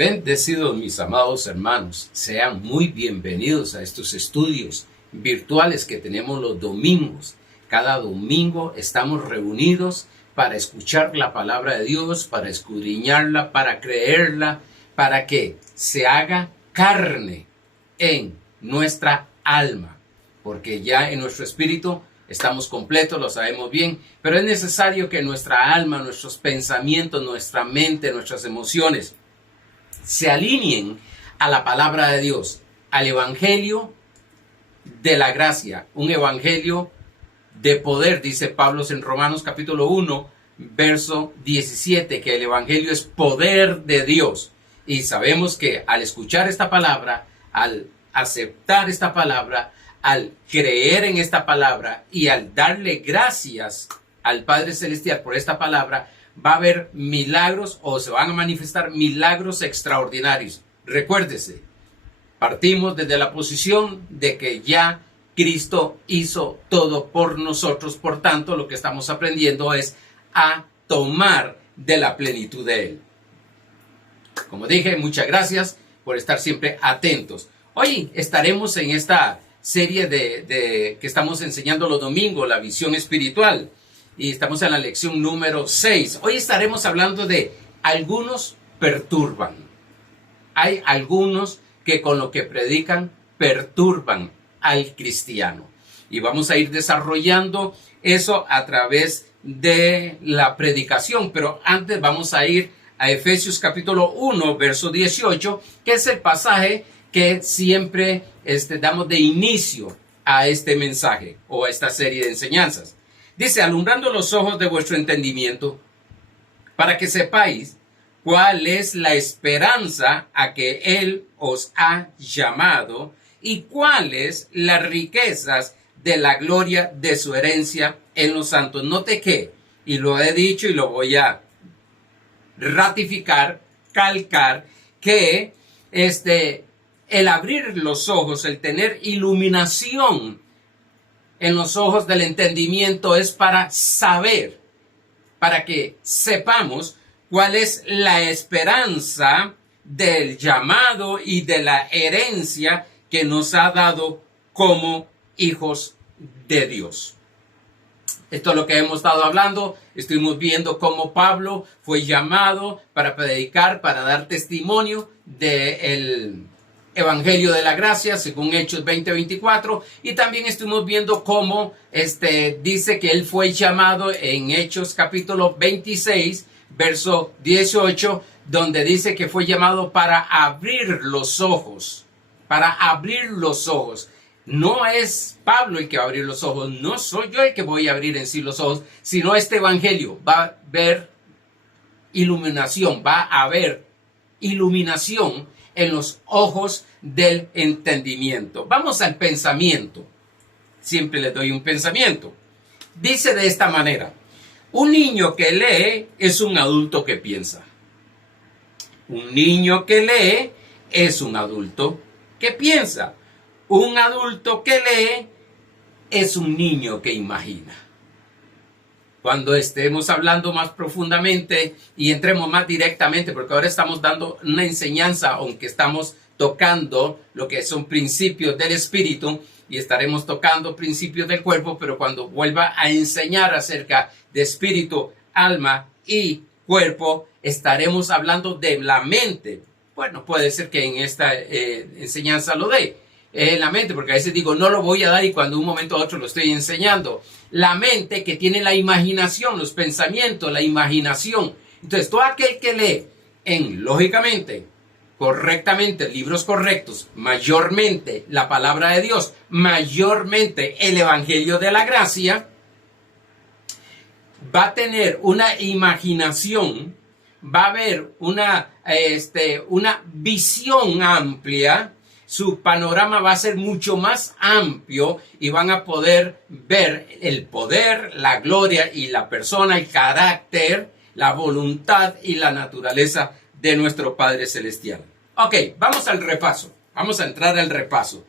Bendecidos mis amados hermanos, sean muy bienvenidos a estos estudios virtuales que tenemos los domingos. Cada domingo estamos reunidos para escuchar la palabra de Dios, para escudriñarla, para creerla, para que se haga carne en nuestra alma, porque ya en nuestro espíritu estamos completos, lo sabemos bien, pero es necesario que nuestra alma, nuestros pensamientos, nuestra mente, nuestras emociones se alineen a la palabra de Dios, al evangelio de la gracia, un evangelio de poder, dice Pablo en Romanos capítulo 1, verso 17, que el evangelio es poder de Dios. Y sabemos que al escuchar esta palabra, al aceptar esta palabra, al creer en esta palabra y al darle gracias al Padre Celestial por esta palabra, va a haber milagros o se van a manifestar milagros extraordinarios. Recuérdese, partimos desde la posición de que ya Cristo hizo todo por nosotros, por tanto lo que estamos aprendiendo es a tomar de la plenitud de Él. Como dije, muchas gracias por estar siempre atentos. Hoy estaremos en esta serie que estamos enseñando los domingos, la visión espiritual. Y estamos en la lección número 6. Hoy estaremos hablando de algunos perturban. Hay algunos que con lo que predican perturban al cristiano. Y vamos a ir desarrollando eso a través de la predicación. Pero antes vamos a ir a Efesios capítulo 1, verso 18, que es el pasaje que siempre damos de inicio a este mensaje o a esta serie de enseñanzas. Dice, alumbrando los ojos de vuestro entendimiento, para que sepáis cuál es la esperanza a que Él os ha llamado y cuáles las riquezas de la gloria de su herencia en los santos. Note que, y lo he dicho y lo voy a ratificar, calcar, que el abrir los ojos, el tener iluminación en los ojos del entendimiento es para saber, para que sepamos cuál es la esperanza del llamado y de la herencia que nos ha dado como hijos de Dios. Esto es lo que hemos estado hablando. Estuvimos viendo cómo Pablo fue llamado para predicar, para dar testimonio del Evangelio de la Gracia, según Hechos 20:24, y también estuvimos viendo cómo dice que él fue llamado en Hechos capítulo 26, verso 18, donde dice que fue llamado para abrir los ojos, No es Pablo el que va a abrir los ojos, no soy yo el que voy a abrir en sí los ojos, sino este evangelio. Va a haber iluminación, en los ojos del entendimiento. Vamos al pensamiento. Siempre le doy un pensamiento. Dice de esta manera: un niño que lee es un adulto que piensa. Un niño que lee es un adulto que piensa. Un adulto que lee es un niño que imagina. Cuando estemos hablando más profundamente y entremos más directamente, porque ahora estamos dando una enseñanza, aunque estamos tocando lo que son principios del espíritu y estaremos tocando principios del cuerpo, pero cuando vuelva a enseñar acerca de espíritu, alma y cuerpo, estaremos hablando de la mente. Bueno, puede ser que en esta enseñanza lo dé. La mente, porque a veces digo, no lo voy a dar y cuando un momento a otro lo estoy enseñando. La mente que tiene la imaginación, los pensamientos, la imaginación. Entonces, todo aquel que lee lógicamente, correctamente, libros correctos, mayormente la palabra de Dios, mayormente el Evangelio de la Gracia, va a tener una imaginación, va a haber una visión amplia. Su panorama va a ser mucho más amplio y van a poder ver el poder, la gloria y la persona, el carácter, la voluntad y la naturaleza de nuestro Padre Celestial. Ok, vamos al repaso. Vamos a entrar al repaso.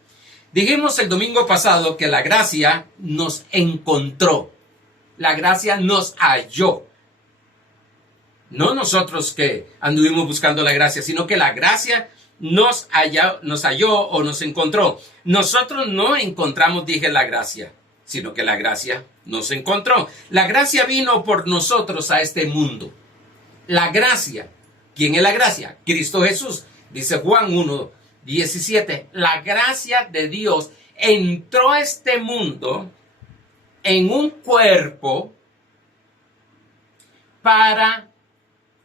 Dijimos el domingo pasado que la gracia nos encontró. La gracia nos halló. No nosotros que anduvimos buscando la gracia, sino que la gracia nos halló o nos encontró. Nosotros no encontramos, dije, la gracia, sino que la gracia nos encontró. La gracia vino por nosotros a este mundo. La gracia. ¿Quién es la gracia? Cristo Jesús. Dice Juan 1:17. La gracia de Dios entró a este mundo en un cuerpo para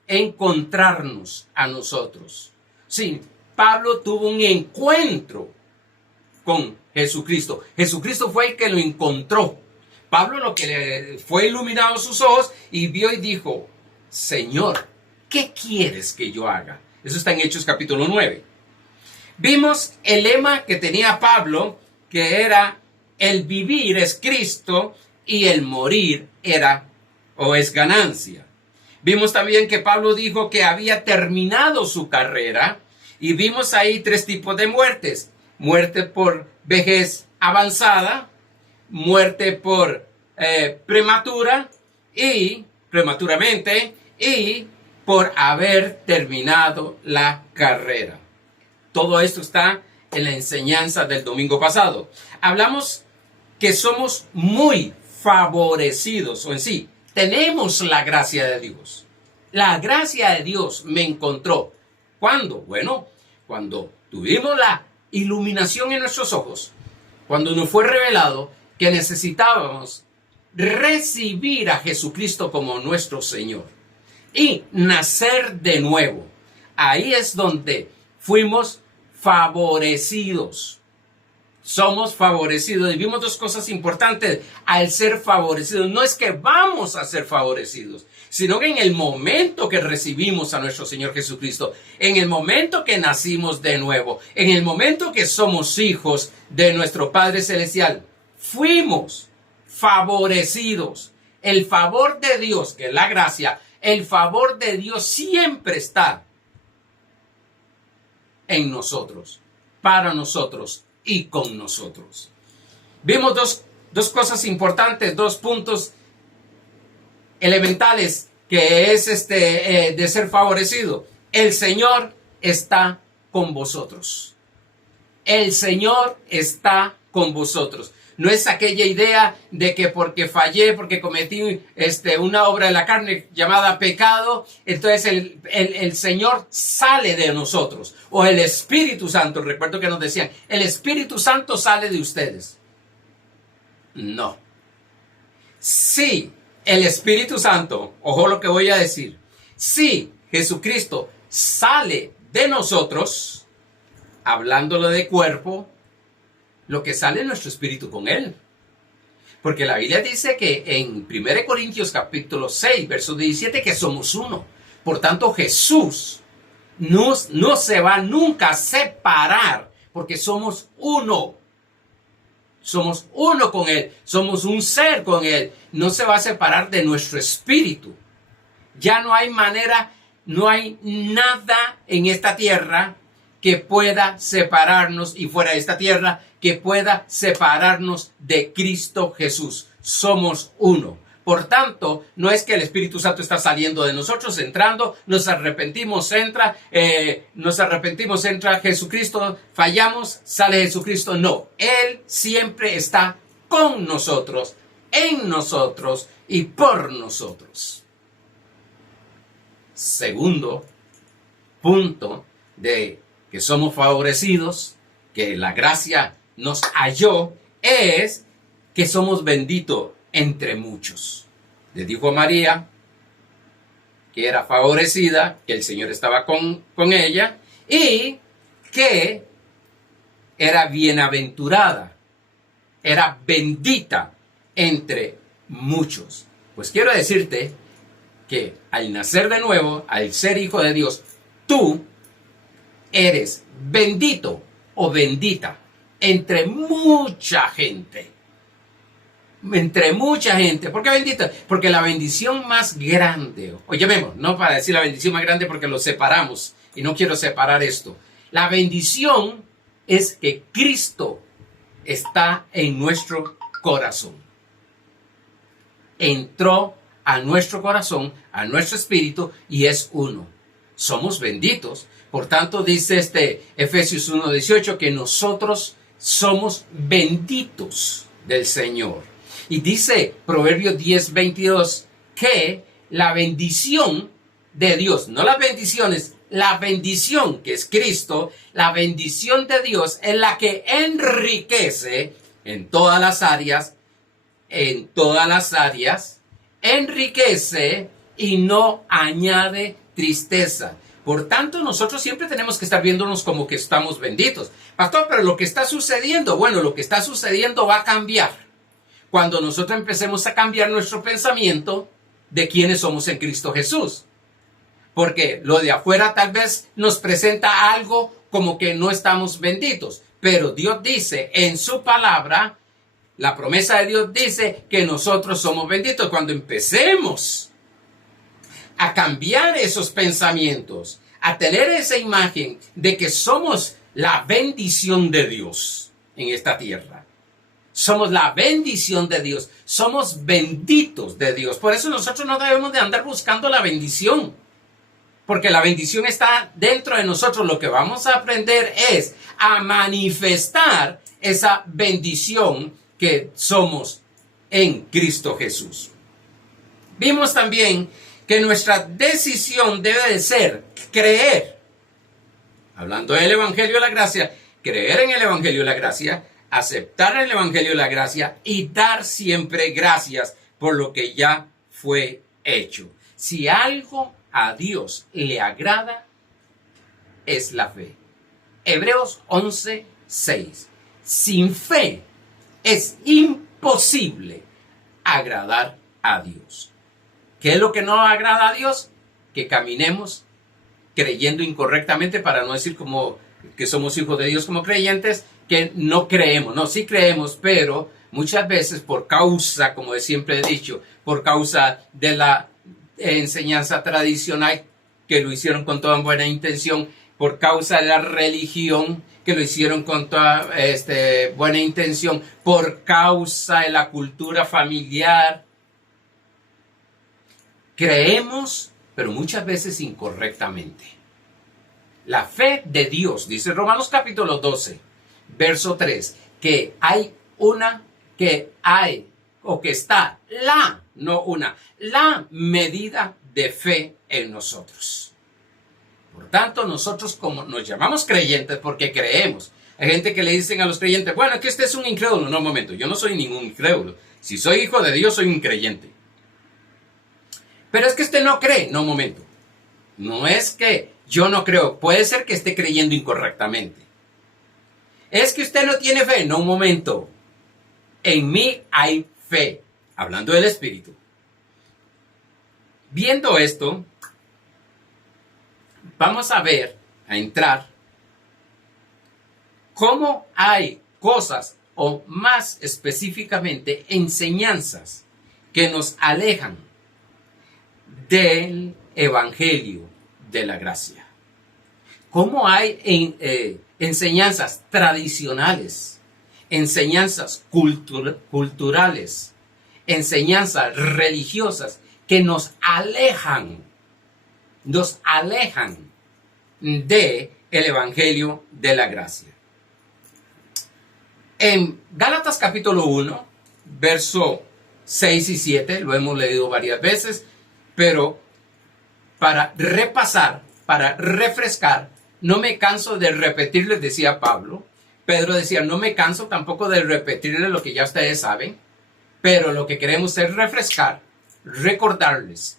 encontrarnos a nosotros. Sí, Pablo tuvo un encuentro con Jesucristo. Jesucristo fue el que lo encontró. Pablo lo que le fue iluminado sus ojos y vio y dijo, Señor, ¿qué quieres que yo haga? Eso está en Hechos capítulo 9. Vimos el lema que tenía Pablo, que era el vivir es Cristo y el morir es ganancia. Vimos también que Pablo dijo que había terminado su carrera y vimos ahí 3 tipos de muertes. Muerte por vejez avanzada, muerte por prematuramente y por haber terminado la carrera. Todo esto está en la enseñanza del domingo pasado. Hablamos que somos muy favorecidos, o en sí, tenemos la gracia de Dios. La gracia de Dios me encontró. ¿Cuándo? Bueno, cuando tuvimos la iluminación en nuestros ojos, cuando nos fue revelado que necesitábamos recibir a Jesucristo como nuestro Señor y nacer de nuevo. Ahí es donde fuimos favorecidos. Somos favorecidos. Y vimos 2 cosas importantes al ser favorecidos. No es que vamos a ser favorecidos, sino que en el momento que recibimos a nuestro Señor Jesucristo, en el momento que nacimos de nuevo, en el momento que somos hijos de nuestro Padre Celestial, fuimos favorecidos. El favor de Dios, que es la gracia, el favor de Dios siempre está en nosotros, para nosotros y con nosotros. Vimos dos cosas importantes, 2 puntos elementales que es de ser favorecido. El Señor está con vosotros. El Señor está con vosotros. No es aquella idea de que porque fallé, porque cometí una obra de la carne llamada pecado, entonces el Señor sale de nosotros. O el Espíritu Santo, recuerdo que nos decían, el Espíritu Santo sale de ustedes. No. Sí, el Espíritu Santo, ojo lo que voy a decir, si Jesucristo sale de nosotros, hablándolo de cuerpo, lo que sale es nuestro espíritu con Él. Porque la Biblia dice que en 1 Corintios capítulo 6, verso 17, que somos uno. Por tanto, Jesús no se va nunca a separar, porque somos uno. Somos uno con Él, somos un ser con Él. No se va a separar de nuestro espíritu. Ya no hay manera, no hay nada en esta tierra que pueda separarnos, y fuera de esta tierra, que pueda separarnos de Cristo Jesús. Somos uno. Por tanto, no es que el Espíritu Santo está saliendo de nosotros, entrando, nos arrepentimos, entra Jesucristo, fallamos, sale Jesucristo. No, Él siempre está con nosotros, en nosotros y por nosotros. Segundo punto de que somos favorecidos, que la gracia nos halló, es que somos benditos entre muchos. Le dijo a María que era favorecida, que el Señor estaba con ella y que era bienaventurada, era bendita entre muchos. Pues quiero decirte que al nacer de nuevo, al ser hijo de Dios, tú eres bendito o bendita entre mucha gente. Entre mucha gente. ¿Por qué bendita? Porque la bendición más grande, oye, vemos, no para decir la bendición más grande porque lo separamos y no quiero separar esto. La bendición es que Cristo está en nuestro corazón. Entró a nuestro corazón, a nuestro espíritu, y es uno. Somos benditos. Por tanto, dice Efesios 1:18 que nosotros somos benditos del Señor. Y dice Proverbios 10:22 que la bendición de Dios, no las bendiciones, la bendición que es Cristo, la bendición de Dios es la que enriquece en todas las áreas, enriquece y no añade tristeza. Por tanto, nosotros siempre tenemos que estar viéndonos como que estamos benditos. Pastor, pero lo que está sucediendo, bueno, lo que está sucediendo va a cambiar cuando nosotros empecemos a cambiar nuestro pensamiento de quiénes somos en Cristo Jesús. Porque lo de afuera tal vez nos presenta algo como que no estamos benditos. Pero Dios dice en su palabra, la promesa de Dios dice que nosotros somos benditos. Cuando empecemos a cambiar esos pensamientos, a tener esa imagen de que somos la bendición de Dios en esta tierra. Somos la bendición de Dios. Somos benditos de Dios. Por eso nosotros no debemos de andar buscando la bendición. Porque la bendición está dentro de nosotros. Lo que vamos a aprender es a manifestar esa bendición que somos en Cristo Jesús. Vimos también que nuestra decisión debe de ser creer. Hablando del Evangelio de la Gracia, creer en el Evangelio de la Gracia, aceptar el Evangelio de la Gracia y dar siempre gracias por lo que ya fue hecho. Si algo a Dios le agrada, es la fe. Hebreos 11:6. Sin fe es imposible agradar a Dios. ¿Qué es lo que no agrada a Dios? Que caminemos creyendo incorrectamente, para no decir como que somos hijos de Dios como creyentes, que no creemos. No, sí creemos, pero muchas veces por causa, como siempre he dicho, por causa de la enseñanza tradicional, que lo hicieron con toda buena intención, por causa de la religión, que lo hicieron con toda buena intención, por causa de la cultura familiar. Creemos, pero muchas veces incorrectamente. La fe de Dios, dice Romanos capítulo 12, verso 3, que hay la medida de fe en nosotros. Por tanto, nosotros como nos llamamos creyentes porque creemos. Hay gente que le dicen a los creyentes, bueno, es que este es un incrédulo. No, un momento, yo no soy ningún incrédulo. Si soy hijo de Dios, soy un creyente. Pero es que usted no cree. No, un momento. No es que yo no creo. Puede ser que esté creyendo incorrectamente. Es que usted no tiene fe. No, un momento. En mí hay fe. Hablando del Espíritu. Viendo esto, vamos a entrar, cómo hay cosas, o más específicamente, enseñanzas que nos alejan del Evangelio de la Gracia. Cómo hay enseñanzas tradicionales, enseñanzas culturales, enseñanzas religiosas que nos alejan de el Evangelio de la Gracia. En Gálatas capítulo 1, verso 6 y 7, lo hemos leído varias veces, pero para repasar, para refrescar, no me canso de repetirles, decía Pablo. Pedro decía, no me canso tampoco de repetirles lo que ya ustedes saben, pero lo que queremos es refrescar, recordarles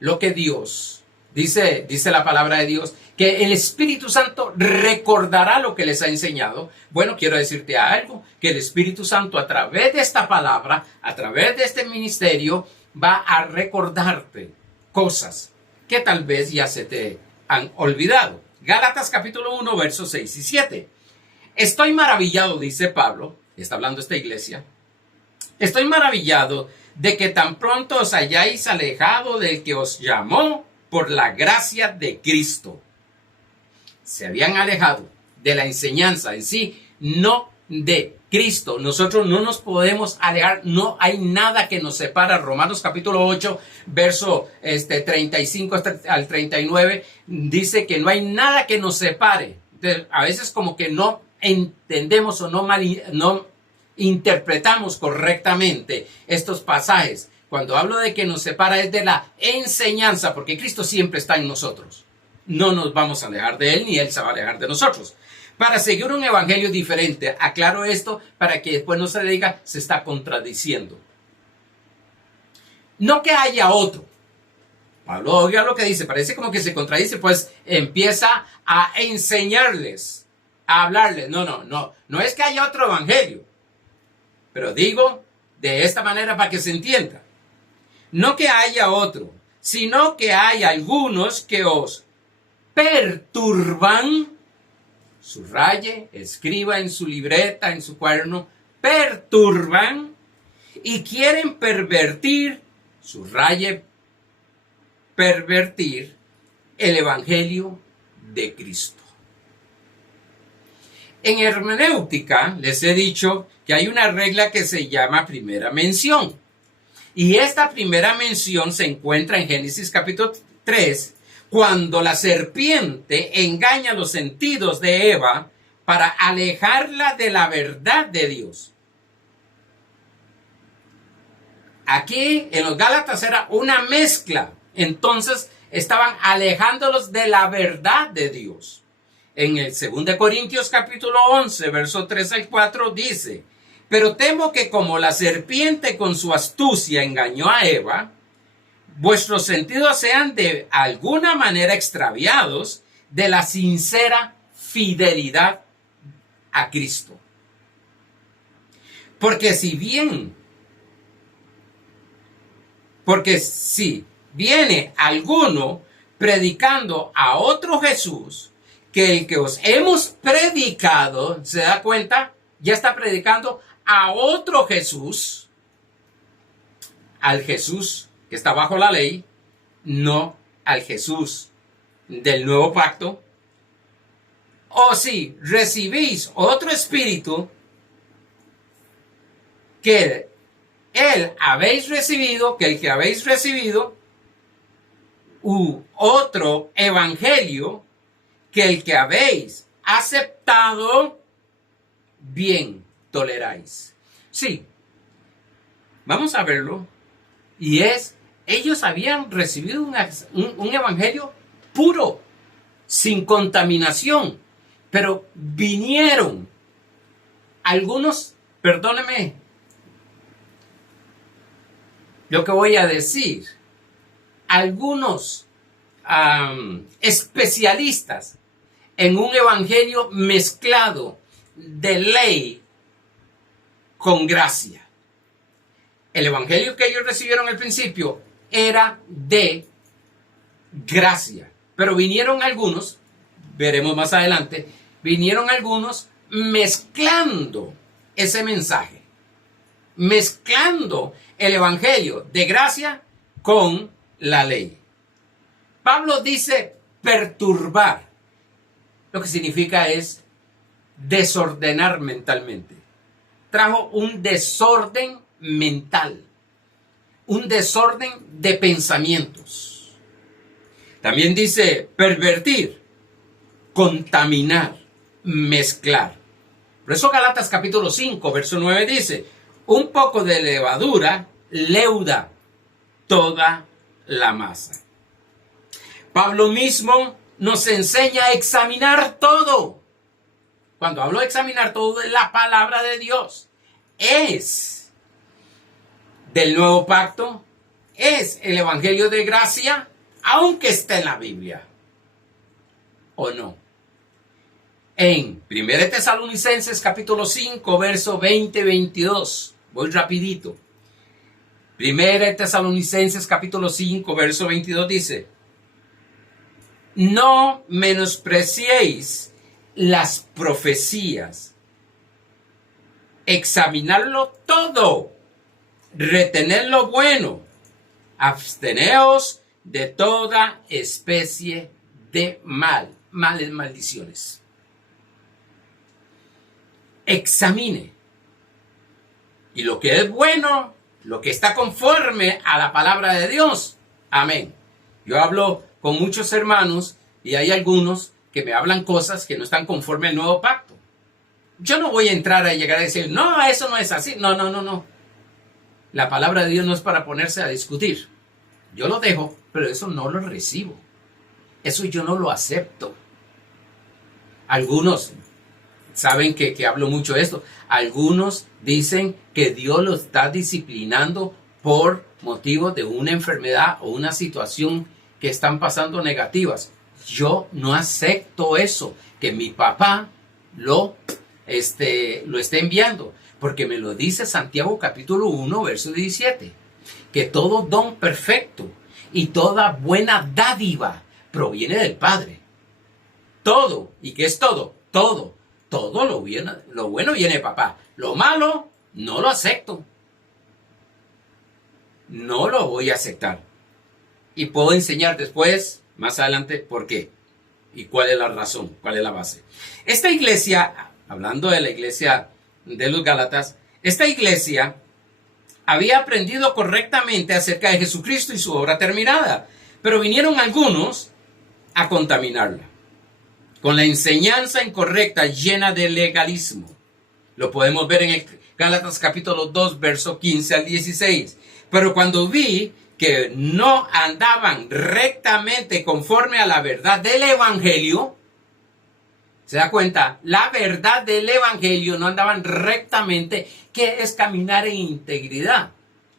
lo que Dios dice la palabra de Dios, que el Espíritu Santo recordará lo que les ha enseñado. Bueno, quiero decirte algo, que el Espíritu Santo a través de esta palabra, a través de este ministerio, va a recordarte cosas que tal vez ya se te han olvidado. Gálatas capítulo 1, versos 6 y 7. Estoy maravillado, dice Pablo, está hablando esta iglesia, estoy maravillado de que tan pronto os hayáis alejado del que os llamó por la gracia de Cristo. Se habían alejado de la enseñanza en sí, no de Cristo, nosotros no nos podemos alejar, no hay nada que nos separa. Romanos capítulo 8, verso 35 al 39, dice que no hay nada que nos separe. Entonces, a veces como que no entendemos o no interpretamos correctamente estos pasajes. Cuando hablo de que nos separa es de la enseñanza, porque Cristo siempre está en nosotros. No nos vamos a alejar de Él, ni Él se va a alejar de nosotros. Para seguir un evangelio diferente, aclaro esto para que después no se diga se está contradiciendo. No que haya otro. Pablo, oiga lo que dice, parece como que se contradice, pues empieza a enseñarles, a hablarles. No es que haya otro evangelio, pero digo de esta manera para que se entienda. No que haya otro, sino que hay algunos que os perturban, subraye, escriba en su libreta, en su cuaderno, perturban y quieren pervertir, subraye, pervertir el evangelio de Cristo. En hermenéutica les he dicho que hay una regla que se llama primera mención. Y esta primera mención se encuentra en Génesis capítulo 3, cuando la serpiente engaña los sentidos de Eva para alejarla de la verdad de Dios. Aquí en los Gálatas era una mezcla. Entonces estaban alejándolos de la verdad de Dios. En el 2 Corintios capítulo 11, verso 3 al 4 dice: pero temo que como la serpiente con su astucia engañó a Eva, vuestros sentidos sean de alguna manera extraviados de la sincera fidelidad a Cristo. Porque si viene alguno predicando a otro Jesús, que el que os hemos predicado, ¿se da cuenta? Ya está predicando a otro Jesús, al Jesús que está bajo la ley, no al Jesús del nuevo pacto. O si recibís otro espíritu que el que habéis recibido, u otro evangelio que el que habéis aceptado, bien toleráis. Sí, vamos a verlo. Y ellos habían recibido un evangelio puro, sin contaminación, pero vinieron algunos, perdóneme lo que voy a decir, algunos especialistas en un evangelio mezclado de ley con gracia. El evangelio que ellos recibieron al principio era de gracia, pero vinieron algunos, veremos más adelante, vinieron algunos mezclando ese mensaje, mezclando el evangelio de gracia con la ley. Pablo dice perturbar, lo que significa es desordenar mentalmente. Trajo un desorden mental, un desorden de pensamientos. También dice pervertir, contaminar, mezclar. Por eso Gálatas capítulo 5, verso 9 dice: un poco de levadura leuda toda la masa. Pablo mismo nos enseña a examinar todo. Cuando hablo de examinar todo, es la palabra de Dios. Es del nuevo pacto, es el evangelio de gracia, aunque esté en la Biblia, ¿o no? En 1 Tesalonicenses capítulo 5, verso 20-22, voy rapidito. 1 Tesalonicenses capítulo 5, verso 22 dice: no menospreciéis las profecías, examinadlo todo, retened lo bueno, absteneos de toda especie de males, maldiciones. examine. Y lo que es bueno, lo que está conforme a la palabra de Dios. Amén. Yo hablo con muchos hermanos y hay algunos que me hablan cosas que no están conforme al nuevo pacto. Yo no voy a entrar a llegar a decir, no, eso no es así. No, no, no, no. La palabra de Dios no es para ponerse a discutir. Yo lo dejo, pero eso no lo recibo. Eso yo no lo acepto. Algunos saben que hablo mucho de esto. Algunos dicen que Dios lo está disciplinando por motivo de una enfermedad o una situación que están pasando negativas. Yo no acepto eso, que mi papá lo esté enviando, porque me lo dice Santiago capítulo 1, verso 17, que todo don perfecto y toda buena dádiva proviene del Padre. Todo, ¿y qué es todo? Todo lo bueno viene de papá. Lo malo no lo acepto. No lo voy a aceptar. Y puedo enseñar después, más adelante, por qué. Y cuál es la razón, cuál es la base. Esta iglesia, hablando de la iglesia de los Gálatas, esta iglesia había aprendido correctamente acerca de Jesucristo y su obra terminada. Pero vinieron algunos a contaminarla con la enseñanza incorrecta llena de legalismo. Lo podemos ver en el Gálatas capítulo 2, verso 15 al 16. Pero cuando vi que no andaban rectamente conforme a la verdad del Evangelio, ¿se da cuenta? La verdad del Evangelio no andaban rectamente. ¿Qué es caminar en integridad?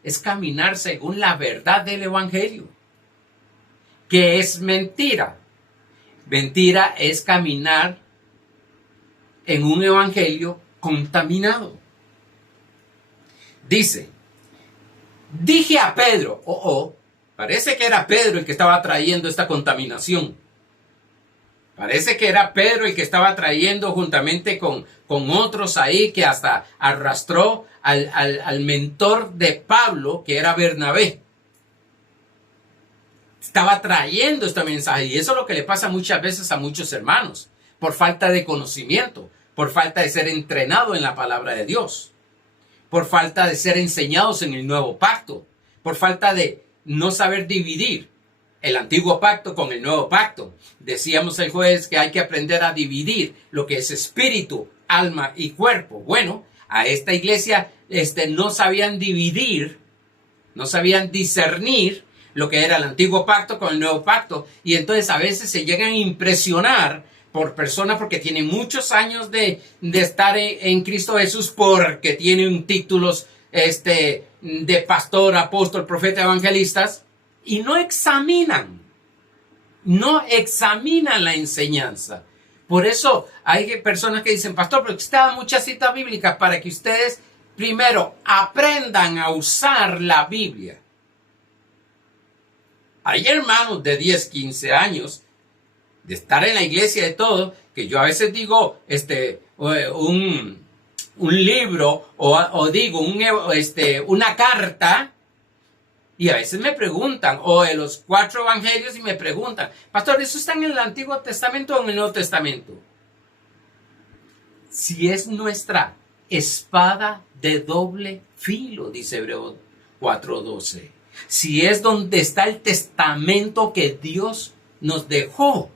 Es caminar según la verdad del Evangelio. ¿Qué es mentira? Mentira es caminar en un evangelio contaminado. Dije a Pedro, parece que era Pedro el que estaba trayendo esta contaminación. Parece que era Pedro el que estaba trayendo juntamente con otros ahí, que hasta arrastró al mentor de Pablo, que era Bernabé. Estaba trayendo este mensaje, y eso es lo que le pasa muchas veces a muchos hermanos, por falta de conocimiento, por falta de ser entrenado en la palabra de Dios, por falta de ser enseñados en el nuevo pacto, por falta de no saber dividir el antiguo pacto con el nuevo pacto. Decíamos el jueves que hay que aprender a dividir lo que es espíritu, alma y cuerpo. Bueno, a esta iglesia no sabían dividir, no sabían discernir lo que era el antiguo pacto con el nuevo pacto, y entonces a veces se llegan a impresionar por personas porque tienen muchos años de estar en Cristo Jesús, porque tienen títulos de pastor, apóstol, profeta, evangelistas, y no examinan la enseñanza. Por eso hay personas que dicen, pastor, pero usted da muchas citas bíblicas para que ustedes primero aprendan a usar la Biblia. Hay hermanos de 10, 15 años de estar en la iglesia de todo, que yo a veces digo un libro o digo una carta, y a veces me preguntan, o de los 4 evangelios, y me preguntan, pastor, ¿eso está en el Antiguo Testamento o en el Nuevo Testamento? Si es nuestra espada de doble filo, dice Hebreos 4:12. Si es donde está el testamento que Dios nos dejó,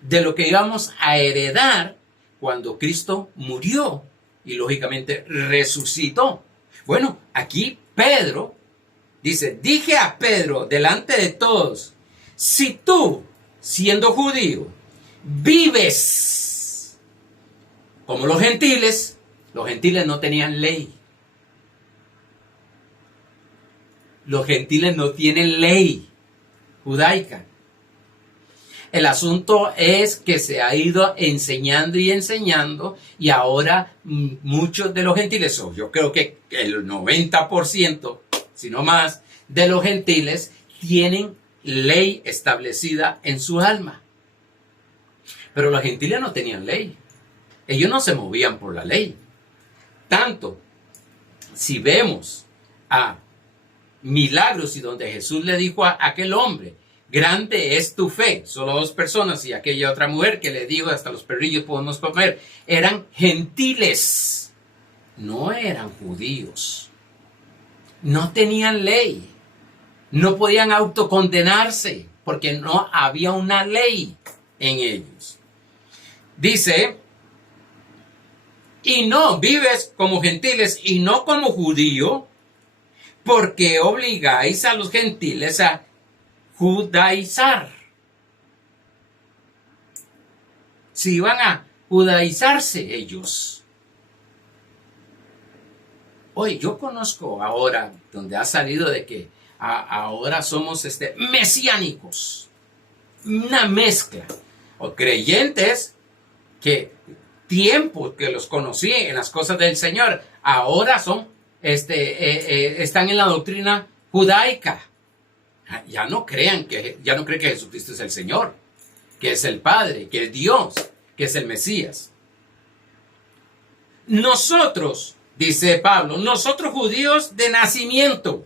de lo que íbamos a heredar cuando Cristo murió y lógicamente resucitó. Bueno, aquí Pedro dice, dije a Pedro delante de todos, si tú, siendo judío, vives como los gentiles no tenían ley. Los gentiles no tienen ley judaica. El asunto es que se ha ido enseñando y enseñando, y ahora muchos de los gentiles, yo creo que el 90%, si no más, de los gentiles tienen ley establecida en su alma. Pero los gentiles no tenían ley. Ellos no se movían por la ley. Tanto, si vemos a Milagros, y donde Jesús le dijo a aquel hombre grande es tu fe. Solo dos personas y aquella otra mujer que le dijo, hasta los perrillos podemos comer, eran gentiles, no eran judíos, no tenían ley, no podían autocondenarse porque no había una ley en ellos. Dice, y no vives como gentiles y no como judío, porque obligáis a los gentiles a judaizar. Si iban a judaizarse ellos. Hoy yo conozco ahora, donde ha salido de que ahora somos mesiánicos. Una mezcla. O creyentes que tiempo que los conocí en las cosas del Señor, ahora son, están en la doctrina judaica. Ya no creen que Jesucristo es el Señor, que es el Padre, que es Dios, que es el Mesías. Nosotros, dice Pablo, nosotros judíos de nacimiento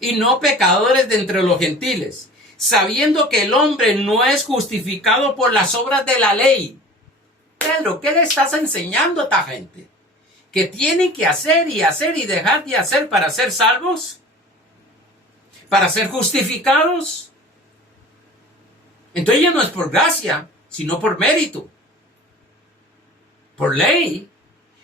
y no pecadores de entre los gentiles, sabiendo que el hombre no es justificado por las obras de la ley. Pedro, ¿qué le estás enseñando a esta gente? ¿Que tienen que hacer y dejar de hacer para ser salvos? ¿Para ser justificados? Entonces ya no es por gracia, sino por mérito, por ley.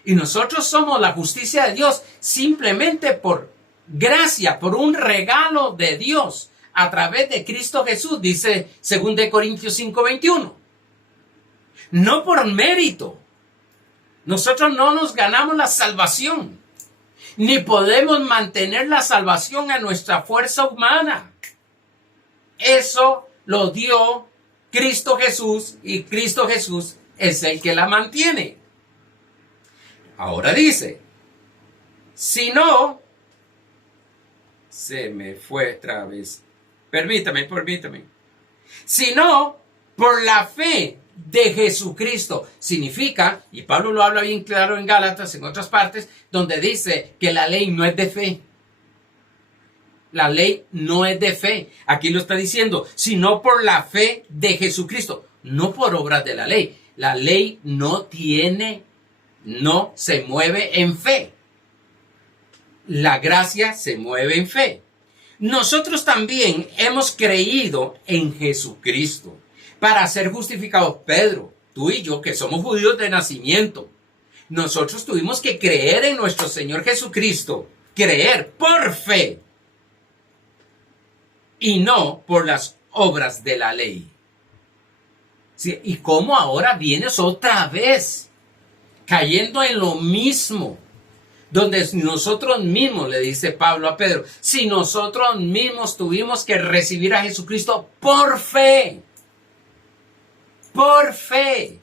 Y nosotros somos la justicia de Dios simplemente por gracia, por un regalo de Dios a través de Cristo Jesús, dice 2 Corintios 5:21. No por mérito. Nosotros no nos ganamos la salvación, ni podemos mantener la salvación a nuestra fuerza humana. Eso lo dio Cristo Jesús y Cristo Jesús es el que la mantiene. Ahora dice, si no, se me fue otra vez. Permítame. Si no, por la fe de Jesucristo. Significa, y Pablo lo habla bien claro en Gálatas, en otras partes, donde dice que la ley no es de fe. La ley no es de fe. Aquí lo está diciendo, sino por la fe de Jesucristo, no por obras de la ley. La ley no se mueve en fe. La gracia se mueve en fe. Nosotros también hemos creído en Jesucristo para ser justificados. Pedro, tú y yo, que somos judíos de nacimiento, nosotros tuvimos que creer en nuestro Señor Jesucristo, creer por fe y no por las obras de la ley. ¿Sí? ¿Y cómo ahora vienes otra vez cayendo en lo mismo? Donde nosotros mismos, le dice Pablo a Pedro, si nosotros mismos tuvimos que recibir a Jesucristo por fe. Por fe.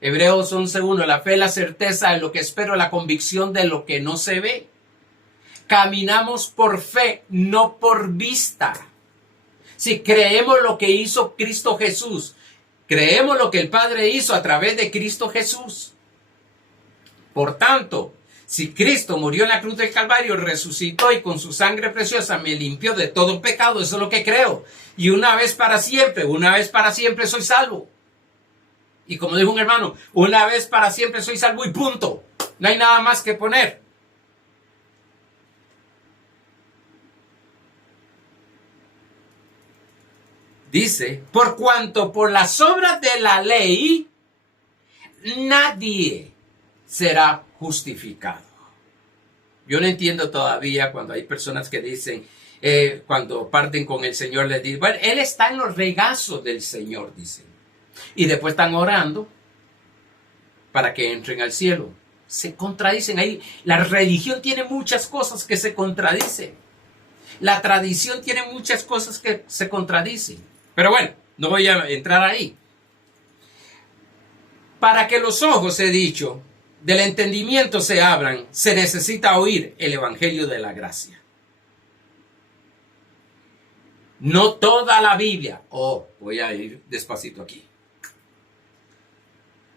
Hebreos 11:1, la fe es la certeza de lo que espero, la convicción de lo que no se ve. Caminamos por fe, no por vista. Si creemos lo que hizo Cristo Jesús, creemos lo que el Padre hizo a través de Cristo Jesús. Por tanto, si Cristo murió en la cruz del Calvario, resucitó y con su sangre preciosa me limpió de todo pecado, eso es lo que creo. Y una vez para siempre soy salvo. Y como dijo un hermano, una vez para siempre soy salvo y punto. No hay nada más que poner. Dice, por cuanto por las obras de la ley, nadie será justificado. Yo no entiendo todavía cuando hay personas que dicen, cuando parten con el Señor, les dicen, bueno, Él está en los regazos del Señor, dicen. Y después están orando para que entren al cielo. Se contradicen ahí. La religión tiene muchas cosas que se contradicen. La tradición tiene muchas cosas que se contradicen. Pero bueno, no voy a entrar ahí. Para que los ojos, he dicho, del entendimiento se abran, se necesita oír el evangelio de la gracia. No toda la Biblia. Voy a ir despacito aquí.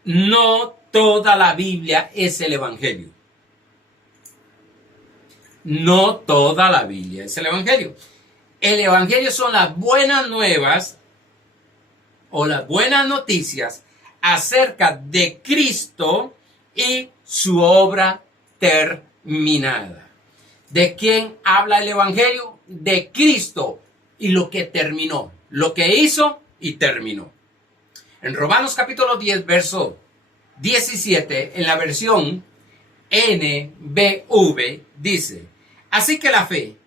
No toda la Biblia es el evangelio. No toda la Biblia es el evangelio. El Evangelio son las buenas nuevas o las buenas noticias acerca de Cristo y su obra terminada. ¿De quién habla el Evangelio? De Cristo y lo que terminó, lo que hizo y terminó. En Romanos capítulo 10, verso 17, en la versión NBV, dice: así que la fe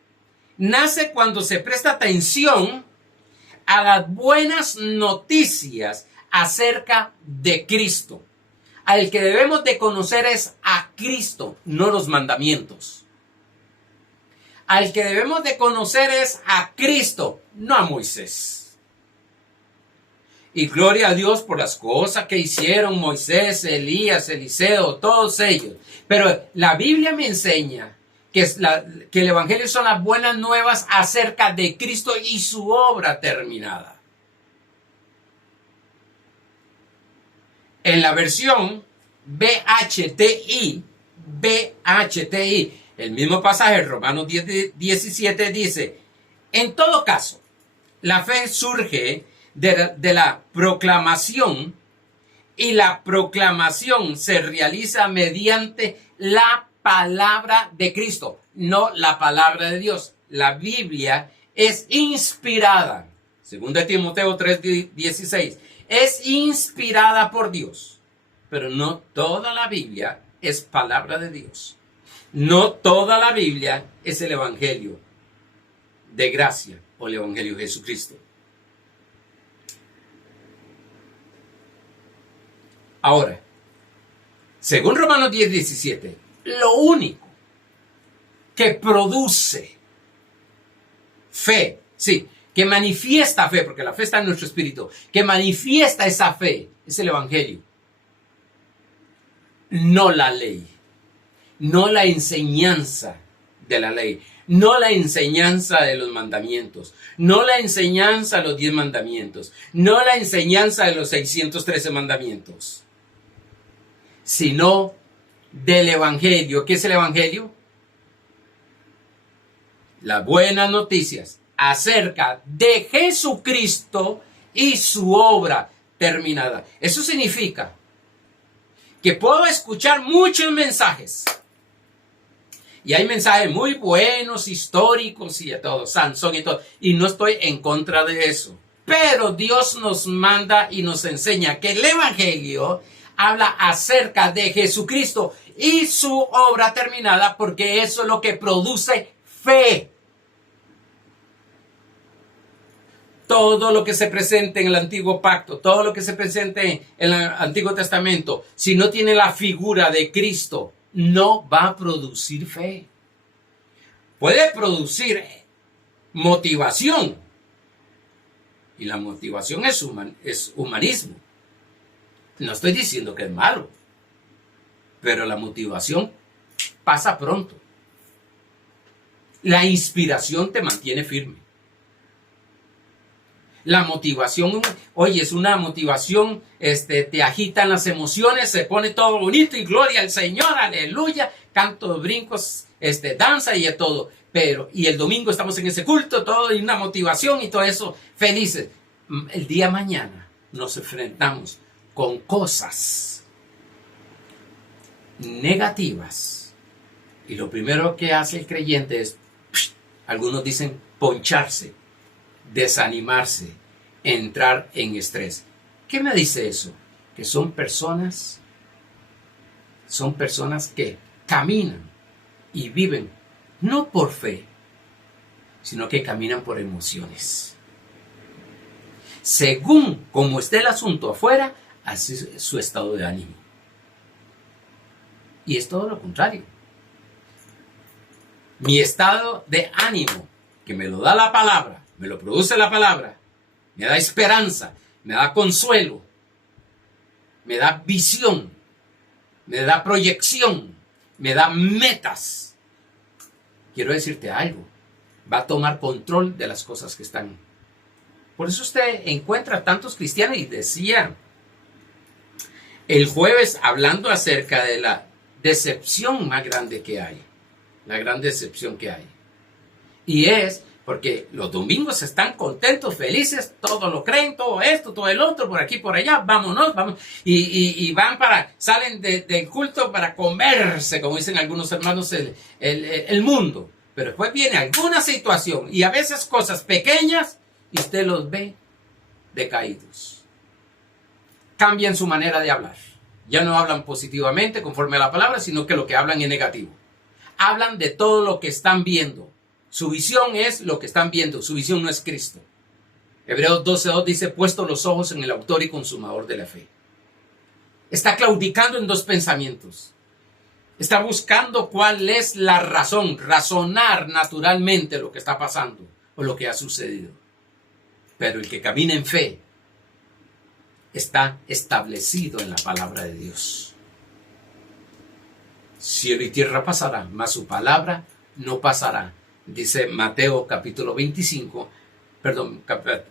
nace cuando se presta atención a las buenas noticias acerca de Cristo. Al que debemos de conocer es a Cristo, no los mandamientos. Al que debemos de conocer es a Cristo, no a Moisés. Y gloria a Dios por las cosas que hicieron Moisés, Elías, Eliseo, todos ellos. Pero la Biblia me enseña que el Evangelio son las buenas nuevas acerca de Cristo y su obra terminada. En la versión BHTI, el mismo pasaje, Romanos 10, 17, dice: en todo caso, la fe surge de la proclamación, y la proclamación se realiza mediante la palabra de Cristo, no la palabra de Dios. La Biblia es inspirada, según de Timoteo 3:16, es inspirada por Dios, pero no toda la Biblia es palabra de Dios. No toda la Biblia es el Evangelio de gracia o el Evangelio de Jesucristo. Ahora, según Romanos 10:17, lo único que produce fe, sí, que manifiesta fe, porque la fe está en nuestro espíritu, que manifiesta esa fe, es el Evangelio. No la ley, no la enseñanza de la ley, no la enseñanza de los mandamientos, no la enseñanza de los 10 mandamientos, no la enseñanza de los 613 mandamientos, sino del Evangelio. ¿Qué es el Evangelio? Las buenas noticias acerca de Jesucristo y su obra terminada. Eso significa que puedo escuchar muchos mensajes. Y hay mensajes muy buenos, históricos y de todo, Sansón y todo. Y no estoy en contra de eso. Pero Dios nos manda y nos enseña que el Evangelio habla acerca de Jesucristo y su obra terminada, porque eso es lo que produce fe. Todo lo que se presente en el Antiguo Pacto, todo lo que se presente en el Antiguo Testamento, si no tiene la figura de Cristo, no va a producir fe. Puede producir motivación. Y la motivación es humanismo. No estoy diciendo que es malo. Pero la motivación pasa pronto. La inspiración te mantiene firme. La motivación, oye, es una motivación, te agitan las emociones, se pone todo bonito y gloria al Señor, aleluya, canto, brincos, danza y de todo. Pero, y el domingo estamos en ese culto, todo, y una motivación y todo eso, felices. El día mañana nos enfrentamos con cosas negativas. Y lo primero que hace el creyente es, algunos dicen, poncharse, desanimarse, entrar en estrés. ¿Qué me dice eso? Que son personas que caminan y viven no por fe, sino que caminan por emociones. Según como esté el asunto afuera, así es su estado de ánimo. Y es todo lo contrario. Mi estado de ánimo, que me lo da la palabra, me lo produce la palabra, me da esperanza, me da consuelo, me da visión, me da proyección, me da metas. Quiero decirte algo, va a tomar control de las cosas que están. Por eso usted encuentra tantos cristianos, y decía el jueves hablando acerca de la decepción más grande que hay, la gran decepción que hay. Y es Porque los domingos están contentos, felices, todo lo creen, todo esto, todo el otro, por aquí, por allá, vámonos, vamos. Y van salen del culto para comerse, como dicen algunos hermanos, el mundo. Pero después viene alguna situación y a veces cosas pequeñas y usted los ve decaídos. Cambian su manera de hablar. Ya no hablan positivamente conforme a la palabra, sino que lo que hablan es negativo. Hablan de todo lo que están viendo. Su visión es lo que están viendo. Su visión no es Cristo. Hebreos 12:2 dice, puesto los ojos en el autor y consumador de la fe. Está claudicando en dos pensamientos. Está buscando cuál es la razón, razonar naturalmente lo que está pasando o lo que ha sucedido. Pero el que camina en fe está establecido en la palabra de Dios. Cielo y tierra pasará, mas su palabra no pasará. Dice Mateo capítulo 25,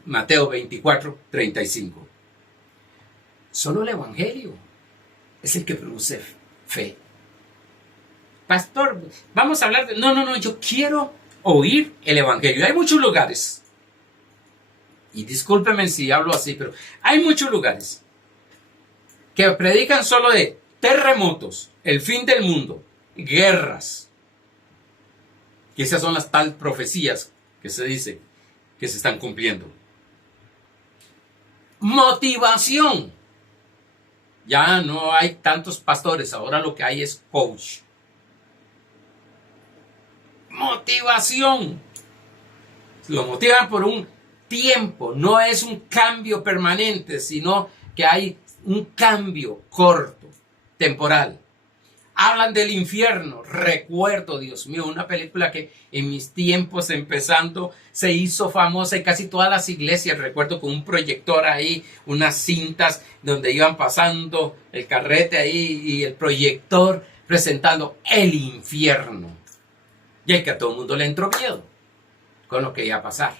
Mateo 24:35. Solo el evangelio es el que produce fe. Pastor, vamos a hablar de... No, yo quiero oír el evangelio. Hay muchos lugares, y discúlpenme si hablo así, pero hay muchos lugares que predican solo de terremotos, el fin del mundo, guerras. Y esas son las tal profecías que se dice que se están cumpliendo. Motivación. Ya no hay tantos pastores, ahora lo que hay es coach. Motivación. Lo motivan por un tiempo, no es un cambio permanente, sino que hay un cambio corto, temporal. Hablan del infierno. Recuerdo, Dios mío, una película que en mis tiempos empezando se hizo famosa en casi todas las iglesias. Recuerdo con un proyector ahí, unas cintas donde iban pasando el carrete ahí y el proyector presentando el infierno. Y es que a todo el mundo le entró miedo con lo que iba a pasar.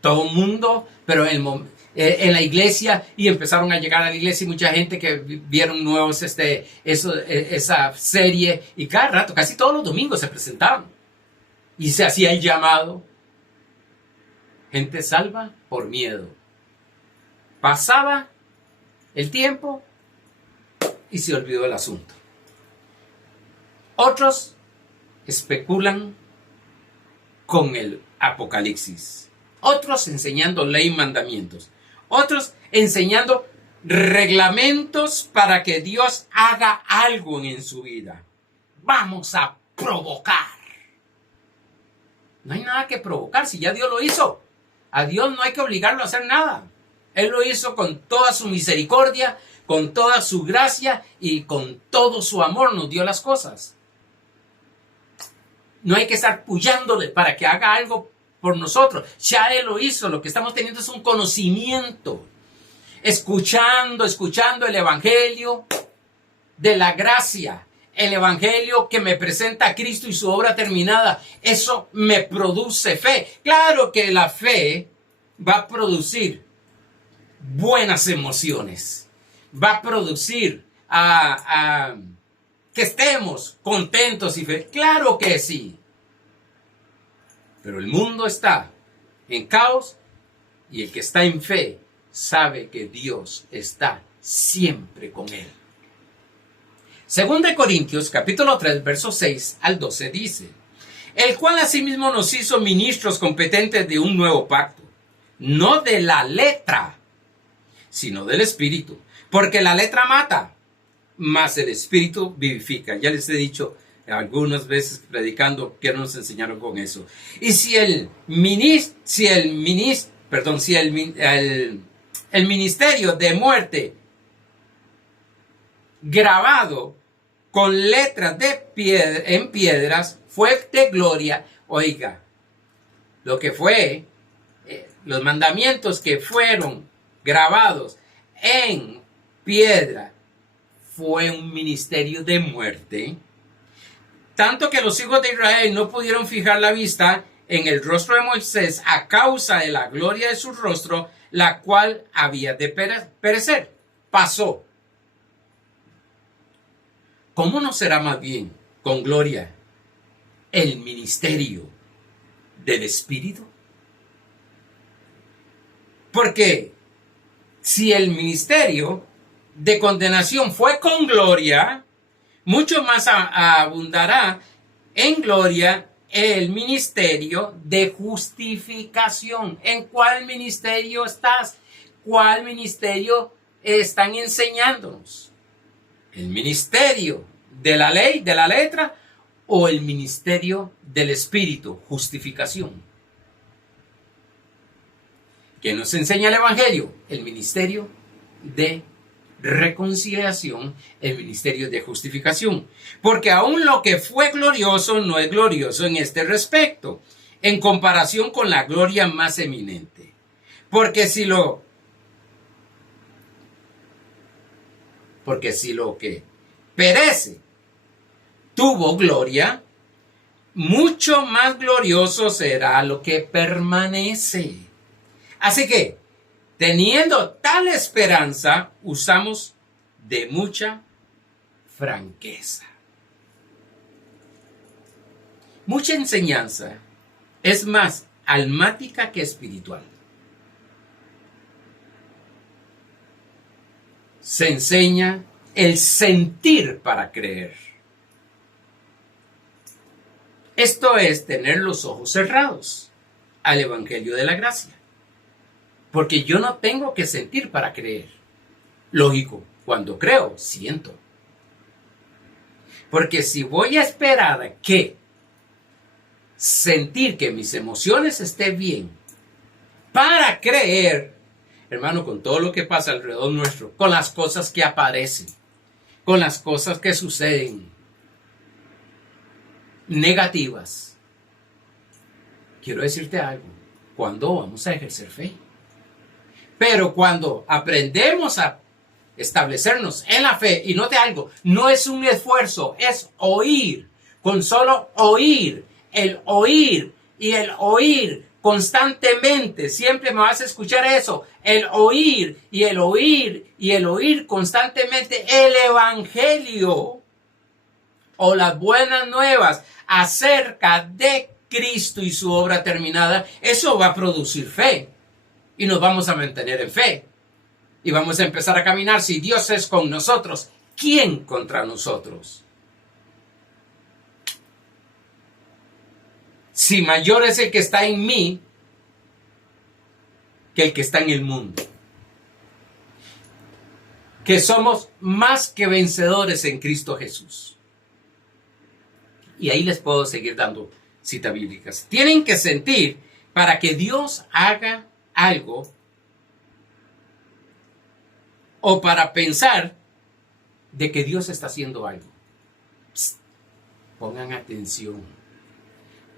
Todo el mundo, pero en la iglesia, y empezaron a llegar a la iglesia y mucha gente que vieron nuevos esa serie, y cada rato, casi todos los domingos se presentaban y se hacía el llamado. Gente salva por miedo. Pasaba el tiempo y se olvidó el asunto. Otros especulan con el Apocalipsis. Otros enseñando ley y mandamientos. Otros enseñando reglamentos para que Dios haga algo en su vida. Vamos a provocar. No hay nada que provocar si ya Dios lo hizo. A Dios no hay que obligarlo a hacer nada. Él lo hizo con toda su misericordia, con toda su gracia y con todo su amor nos dio las cosas. No hay que estar puyándole para que haga algo por nosotros. Ya Él lo hizo. Lo que estamos teniendo es un conocimiento. Escuchando el evangelio de la gracia. El evangelio que me presenta a Cristo y su obra terminada. Eso me produce fe. Claro que la fe va a producir buenas emociones. Va a producir que estemos contentos y felices. Claro que sí. Pero el mundo está en caos y el que está en fe sabe que Dios está siempre con él. Segunda de Corintios, capítulo 3, versos 6 al 12 dice: el cual asimismo nos hizo ministros competentes de un nuevo pacto, no de la letra, sino del Espíritu, porque la letra mata, mas el Espíritu vivifica. Ya les he dicho algunas veces predicando que nos enseñaron con eso. Y si el ministerio de muerte grabado con letras en piedras fue de gloria, oiga, lo que fue los mandamientos que fueron grabados en piedra fue un ministerio de muerte. Tanto que los hijos de Israel no pudieron fijar la vista en el rostro de Moisés a causa de la gloria de su rostro, la cual había de perecer. Pasó. ¿Cómo no será más bien con gloria el ministerio del Espíritu? Porque si el ministerio de condenación fue con gloria, mucho más abundará en gloria el ministerio de justificación. ¿En cuál ministerio estás? ¿Cuál ministerio están enseñándonos? ¿El ministerio de la ley, de la letra, o el ministerio del Espíritu, justificación? ¿Qué nos enseña el Evangelio? El ministerio de reconciliación, el ministerio de justificación. Porque aún lo que fue glorioso no es glorioso en este respecto, en comparación con la gloria más eminente. Porque si lo que perece tuvo gloria, mucho más glorioso será lo que permanece. Así que, teniendo tal esperanza, usamos de mucha franqueza. Mucha enseñanza es más almática que espiritual. Se enseña el sentir para creer. Esto es tener los ojos cerrados al Evangelio de la Gracia. Porque yo no tengo que sentir para creer. Lógico, cuando creo, siento. Porque si voy a esperar a que sentir que mis emociones estén bien para creer, hermano, con todo lo que pasa alrededor nuestro, con las cosas que aparecen, con las cosas que suceden negativas, quiero decirte algo, ¿cuándo vamos a ejercer fe? Pero cuando aprendemos a establecernos en la fe, y note algo, no es un esfuerzo, es oír, con solo oír, el oír y el oír constantemente, siempre me vas a escuchar eso, el oír y el oír y el oír constantemente el Evangelio o las buenas nuevas acerca de Cristo y su obra terminada, eso va a producir fe. Y nos vamos a mantener en fe. Y vamos a empezar a caminar. Si Dios es con nosotros, ¿quién contra nosotros? Si mayor es el que está en mí que el que está en el mundo. Que somos más que vencedores en Cristo Jesús. Y ahí les puedo seguir dando citas bíblicas. Tienen que sentir para que Dios haga algo o para pensar de que Dios está haciendo algo. Psst, pongan atención.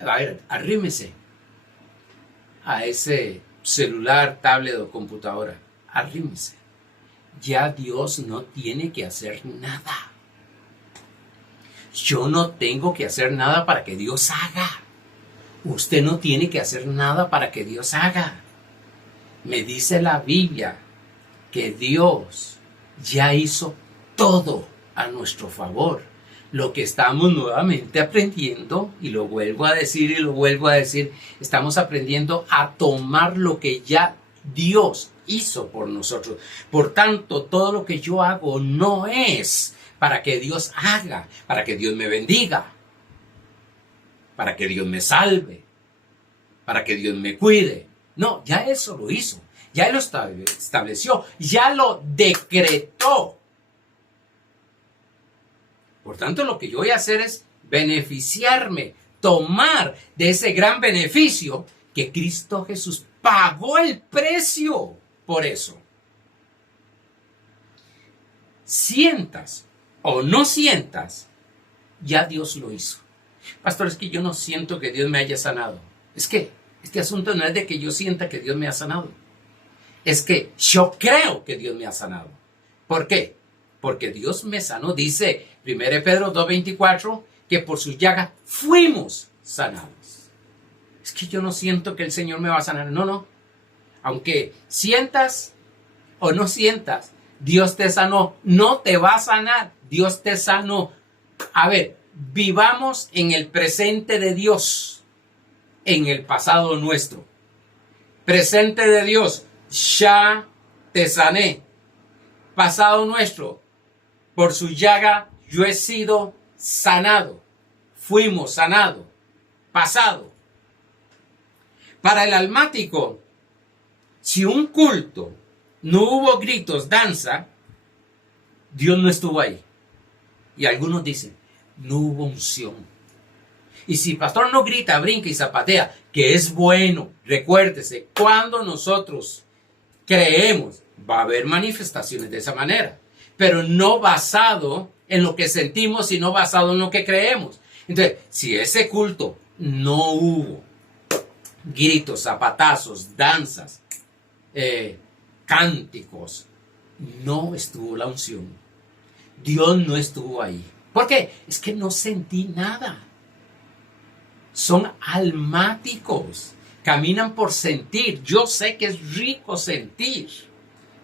A ver, arrímese a ese celular, tablet o computadora. Arrímese. Ya Dios no tiene que hacer nada. Yo no tengo que hacer nada para que Dios haga. Usted no tiene que hacer nada para que Dios haga. Me dice la Biblia que Dios ya hizo todo a nuestro favor. Lo que estamos nuevamente aprendiendo, y lo vuelvo a decir y lo vuelvo a decir, estamos aprendiendo a tomar lo que ya Dios hizo por nosotros. Por tanto, todo lo que yo hago no es para que Dios haga, para que Dios me bendiga, para que Dios me salve, para que Dios me cuide. No, ya eso lo hizo, ya lo estableció, ya lo decretó. Por tanto, lo que yo voy a hacer es beneficiarme, tomar de ese gran beneficio que Cristo Jesús pagó el precio por eso. Sientas o no sientas, ya Dios lo hizo. Pastor, es que yo no siento que Dios me haya sanado. Es que este asunto no es de que yo sienta que Dios me ha sanado. Es que yo creo que Dios me ha sanado. ¿Por qué? Porque Dios me sanó. Dice 1 Pedro 2:24 que por sus llagas fuimos sanados. Es que yo no siento que el Señor me va a sanar. No. Aunque sientas o no sientas, Dios te sanó. No te va a sanar. Dios te sanó. A ver, vivamos en el presente de Dios. en el pasado nuestro. Presente de Dios, ya te sané. Pasado nuestro, por su llaga yo he sido sanado. Fuimos sanados. Pasado. Para el almático, si un culto no hubo gritos, danza, Dios no estuvo ahí. Y algunos dicen, no hubo unción. Y si el pastor no grita, brinca y zapatea, que es bueno, recuérdese, cuando nosotros creemos, va a haber manifestaciones de esa manera, pero no basado en lo que sentimos, sino basado en lo que creemos. Entonces, si ese culto no hubo gritos, zapatazos, danzas, cánticos, no estuvo la unción. Dios no estuvo ahí. ¿Por qué? Es que no sentí nada. Son almáticos. Caminan por sentir. Yo sé que es rico sentir.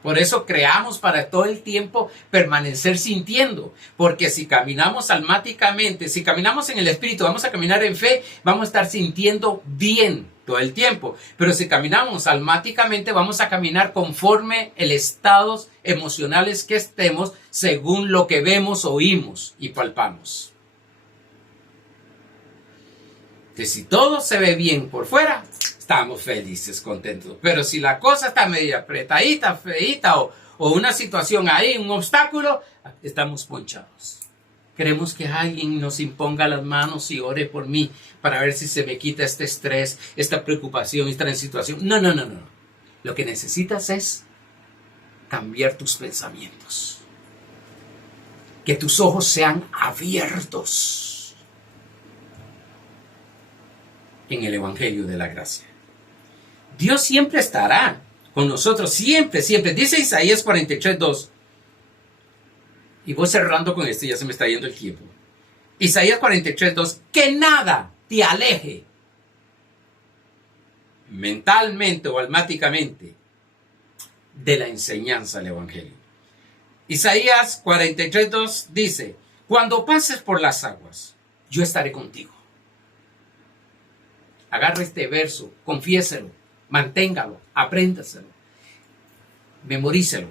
Por eso creamos para todo el tiempo permanecer sintiendo. Porque si caminamos almáticamente, si caminamos en el Espíritu, vamos a caminar en fe, vamos a estar sintiendo bien todo el tiempo. Pero si caminamos almáticamente, vamos a caminar conforme el estados emocionales que estemos, según lo que vemos, oímos y palpamos. Que si todo se ve bien por fuera, estamos felices, contentos. Pero si la cosa está medio apretadita, feita o una situación ahí, un obstáculo, estamos ponchados. Queremos que alguien nos imponga las manos y ore por mí para ver si se me quita este estrés, esta preocupación, esta situación. No. Lo que necesitas es cambiar tus pensamientos. Que tus ojos sean abiertos en el Evangelio de la Gracia. Dios siempre estará con nosotros, siempre. Dice Isaías 43:2. Y voy cerrando con esto, ya se me está yendo el tiempo. Isaías 43:2. Que nada te aleje mentalmente o almáticamente de la enseñanza del Evangelio. Isaías 43:2 dice: cuando pases por las aguas, yo estaré contigo. Agarra este verso, confiéselo, manténgalo, apréndaselo, memorícelo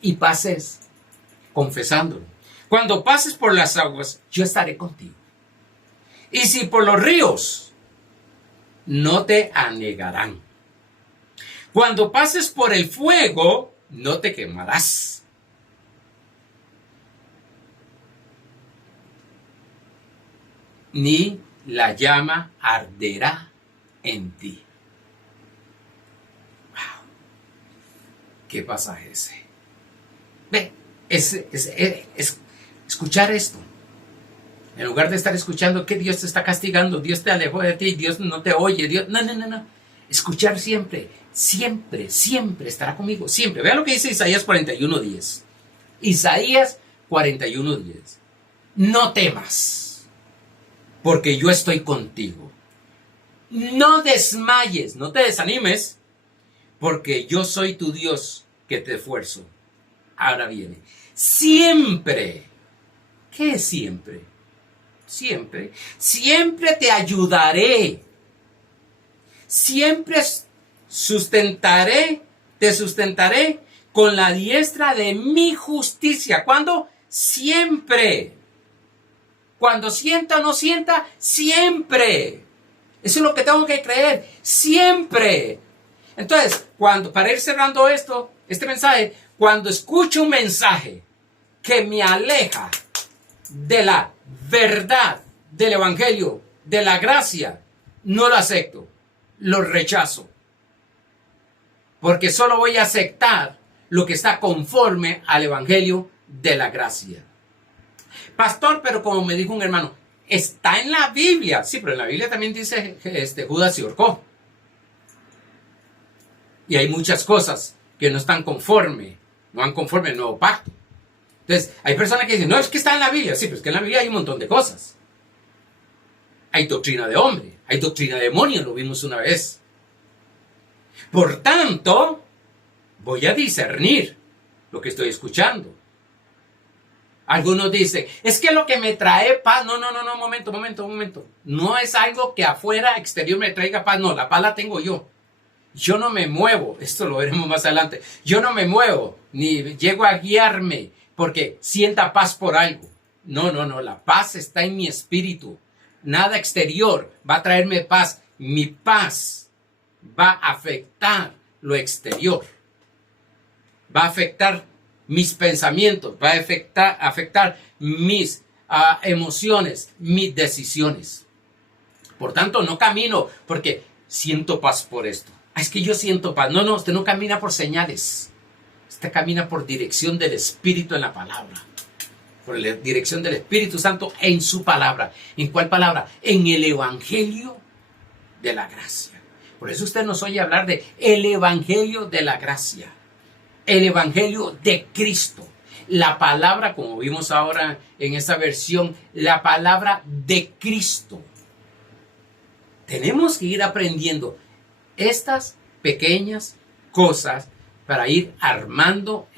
y pases confesándolo. Cuando pases por las aguas, yo estaré contigo. Y si por los ríos, no te anegarán. Cuando pases por el fuego, no te quemarás. Ni la llama arderá en ti. Wow. ¿Qué pasaje ese? Ve, es escuchar esto. En lugar de estar escuchando que Dios te está castigando, Dios te alejó de ti, Dios no te oye, Dios... No. Escuchar siempre estará conmigo, siempre. Vea lo que dice Isaías 41:10. Isaías 41:10. No temas, porque yo estoy contigo. No desmayes, no te desanimes, porque yo soy tu Dios que te esfuerzo. Ahora viene. Siempre. ¿Qué es siempre? Siempre te ayudaré. Siempre te sustentaré con la diestra de mi justicia. ¿Cuándo? Siempre. Cuando sienta o no sienta, siempre. Eso es lo que tengo que creer. Siempre. Entonces, para ir cerrando este mensaje, cuando escucho un mensaje que me aleja de la verdad del Evangelio, de la gracia, no lo acepto, lo rechazo. Porque solo voy a aceptar lo que está conforme al Evangelio de la gracia. Pastor, pero como me dijo un hermano, está en la Biblia. Sí, pero en la Biblia también dice que Judas se ahorcó. Y hay muchas cosas que no están no van conforme al nuevo pacto. Entonces, hay personas que dicen, no, es que está en la Biblia. Sí, pero es que en la Biblia hay un montón de cosas. Hay doctrina de hombre, hay doctrina de demonio, lo vimos una vez. Por tanto, voy a discernir lo que estoy escuchando. Algunos dicen, es que lo que me trae paz, no, momento. No es algo que afuera, exterior me traiga paz, no, la paz la tengo yo. Yo no me muevo, esto lo veremos más adelante, yo no me muevo, ni llego a guiarme porque sienta paz por algo. No, la paz está en mi espíritu. Nada exterior va a traerme paz. Mi paz va a afectar lo exterior. Va a afectar mis pensamientos, va a afectar mis emociones, mis decisiones. Por tanto, no camino porque siento paz por esto. Es que yo siento paz. No, usted no camina por señales. Usted camina por dirección del Espíritu en la palabra. Por la dirección del Espíritu Santo en su palabra. ¿En cuál palabra? En el Evangelio de la gracia. Por eso usted nos oye hablar de el Evangelio de la gracia. El Evangelio de Cristo. La palabra, como vimos ahora en esta versión, la palabra de Cristo. Tenemos que ir aprendiendo estas pequeñas cosas para ir armando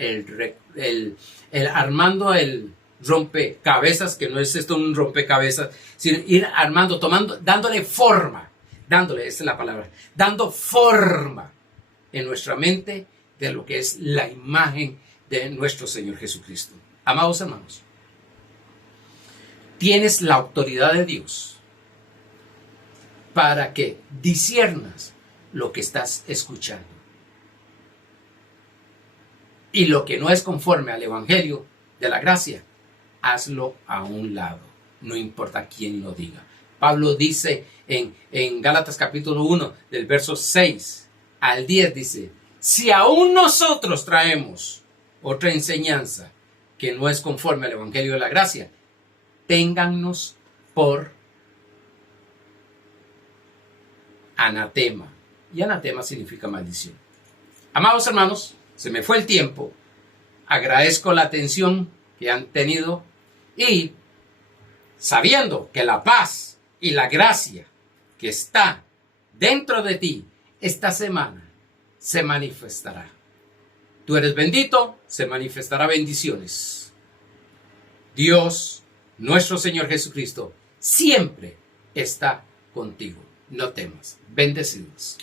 armando el rompecabezas, que no es esto un rompecabezas, sino ir armando, dándole forma, esa es la palabra, dando forma en nuestra mente de lo que es la imagen de nuestro Señor Jesucristo. Amados hermanos, tienes la autoridad de Dios para que disciernas lo que estás escuchando. Y lo que no es conforme al Evangelio de la gracia, hazlo a un lado. No importa quién lo diga. Pablo dice en Gálatas capítulo 1, del verso 6 al 10, dice, si aún nosotros traemos otra enseñanza que no es conforme al Evangelio de la gracia, téngannos por anatema. Y anatema significa maldición. Amados hermanos, se me fue el tiempo. Agradezco la atención que han tenido y sabiendo que la paz y la gracia que está dentro de ti esta semana se manifestará. Tú eres bendito, se manifestará bendiciones. Dios, nuestro Señor Jesucristo, siempre está contigo. No temas. Bendecidos.